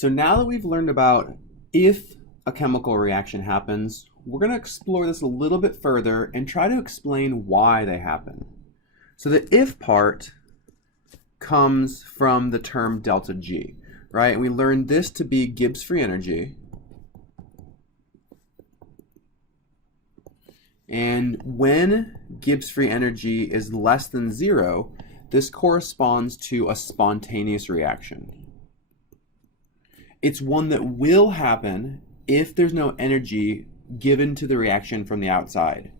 So now that we've learned about if a chemical reaction happens, we're going to explore this a little bit further and try to explain why they happen. So the if part comes from the term delta G, right? And we learned this to be Gibbs free energy. And when Gibbs free energy is less than 0, this corresponds to a spontaneous reaction. It's one that will happen if there's no energy given to the reaction from the outside.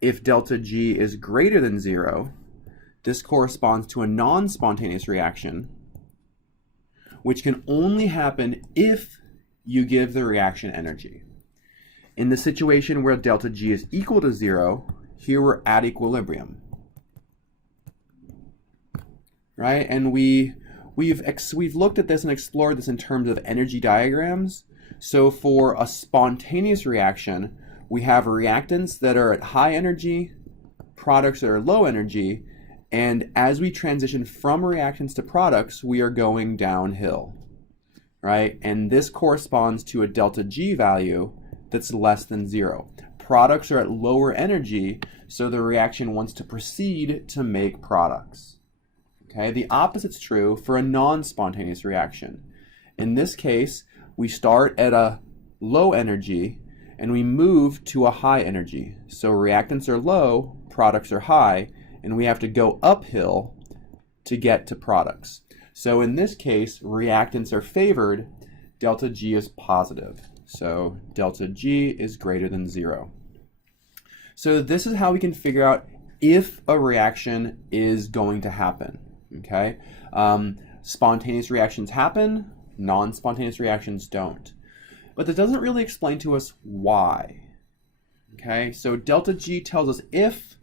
If delta G is greater than 0, this corresponds to a non-spontaneous reaction, which can only happen if you give the reaction energy. In the situation where delta G is equal to 0, here we're at equilibrium, right? And we've looked at this and explored this in terms of energy diagrams. So for a spontaneous reaction, we have reactants that are at high energy, products that are low energy, and as we transition from reactants to products, we are going downhill, right? And this corresponds to a delta G value that's less than 0. Products are at lower energy, so the reaction wants to proceed to make products. Okay, the opposite's true for a non-spontaneous reaction. In this case, we start at a low energy and we move to a high energy. So reactants are low, products are high, and we have to go uphill to get to products. So in this case, reactants are favored, delta G is positive. So delta G is greater than 0. So this is how we can figure out if a reaction is going to happen. Okay, spontaneous reactions happen, non-spontaneous reactions don't. But that doesn't really explain to us why. Okay, so delta G tells us if,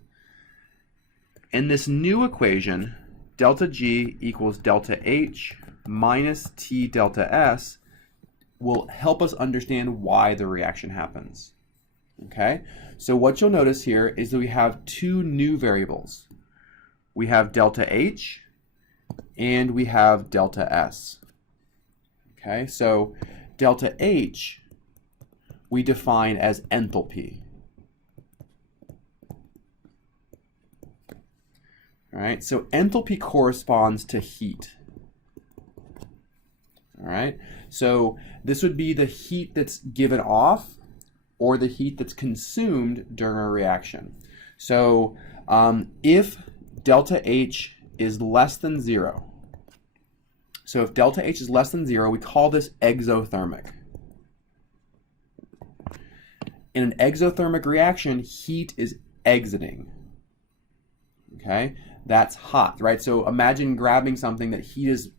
in this new equation, delta G equals delta H minus T delta S will help us understand why the reaction happens. Okay, so what you'll notice here is that we have two new variables. We have delta H and we have delta S. Okay, so delta H we define as enthalpy. All right, so enthalpy corresponds to heat. All right, so this would be the heat that's given off or the heat that's consumed during a reaction. So if delta H is less than 0, so if delta H is less than 0, we call this exothermic. In an exothermic reaction, heat is exiting. Okay, that's hot, right? So imagine grabbing something that heat is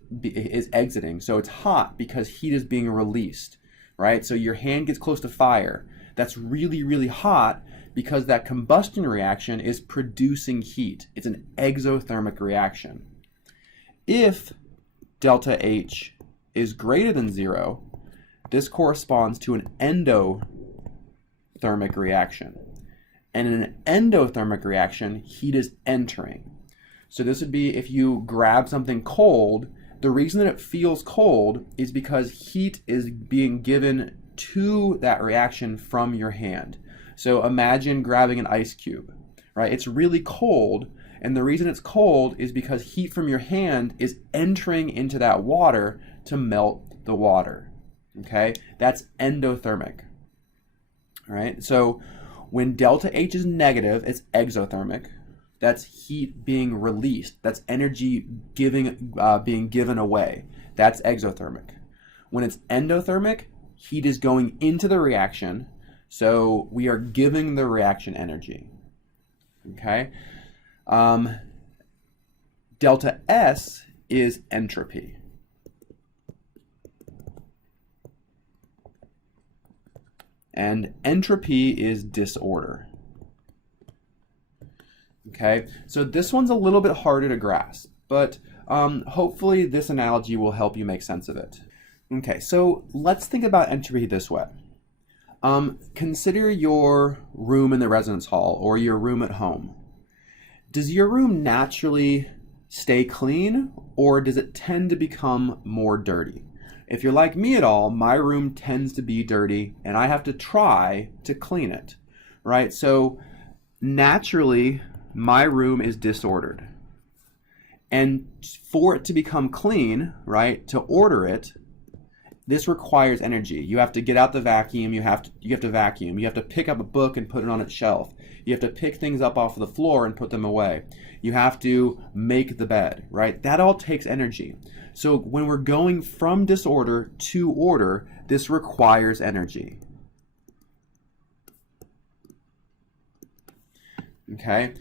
exiting. So it's hot because heat is being released, right? So your hand gets close to fire. That's really, really hot because that combustion reaction is producing heat. It's an exothermic reaction. If delta H is greater than 0, this corresponds to an endothermic reaction. And in an endothermic reaction, heat is entering. So this would be if you grab something cold, the reason that it feels cold is because heat is being given to that reaction from your hand. So imagine grabbing an ice cube, right? It's really cold, and the reason it's cold is because heat from your hand is entering into that water to melt the water. Okay, that's endothermic. All right, so when delta H is negative, it's exothermic. That's heat being released. That's energy being given away. That's exothermic. When it's endothermic, heat is going into the reaction, so we are giving the reaction energy. Okay. Delta S is entropy. And entropy is disorder. Okay, so this one's a little bit harder to grasp, but hopefully this analogy will help you make sense of it. Okay, so let's think about entropy this way. Consider your room in the residence hall or your room at home. Does your room naturally stay clean, or does it tend to become more dirty? If you're like me at all, my room tends to be dirty and I have to try to clean it, right? So naturally, my room is disordered. And for it to become clean, right, to order it, this requires energy. You have to get out the vacuum, you have to vacuum, you have to pick up a book and put it on its shelf. You have to pick things up off of the floor and put them away. You have to make the bed, right? That all takes energy. So when we're going from disorder to order, this requires energy. Okay?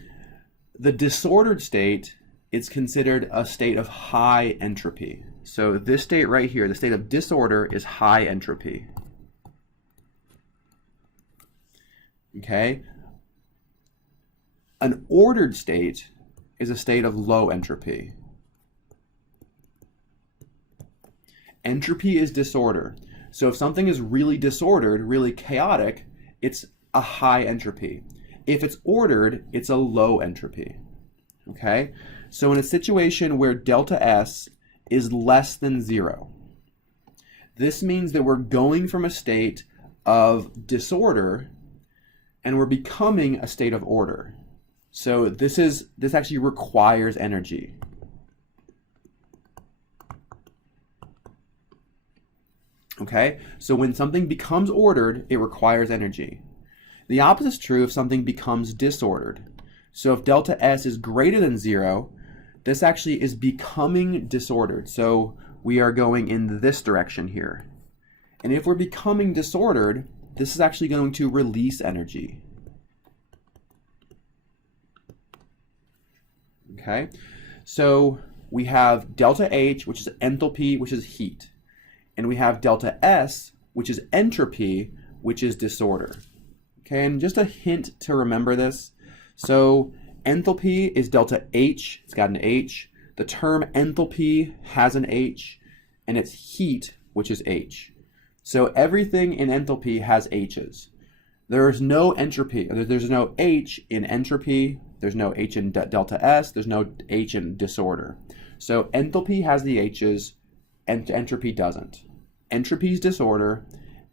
The disordered state is considered a state of high entropy. So this state right here, the state of disorder, is high entropy. Okay? An ordered state is a state of low entropy. Entropy is disorder. So if something is really disordered, really chaotic, it's a high entropy. If it's ordered, it's a low entropy. Okay? So in a situation where delta S is less than 0, this means that we're going from a state of disorder and we're becoming a state of order. So this actually requires energy. Okay? So when something becomes ordered, it requires energy. The opposite is true if something becomes disordered. So if delta S is greater than 0, this actually is becoming disordered. So we are going in this direction here. And if we're becoming disordered, this is actually going to release energy. Okay? So we have delta H, which is enthalpy, which is heat. And we have delta S, which is entropy, which is disorder. Okay, and just a hint to remember this. So enthalpy is delta H, it's got an H. The term enthalpy has an H, and it's heat, which is H. So everything in enthalpy has H's. There is no entropy, there's no H in entropy, there's no H in delta S, there's no H in disorder. So enthalpy has the H's, and entropy doesn't. Entropy is disorder,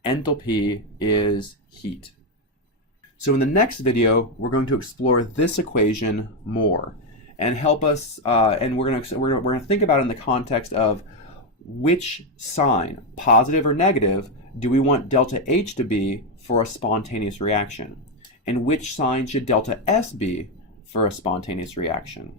enthalpy is heat. So in the next video, we're going to explore this equation more and help us, and we're going to think about it in the context of which sign, positive or negative, do we want delta H to be for a spontaneous reaction? And which sign should delta S be for a spontaneous reaction?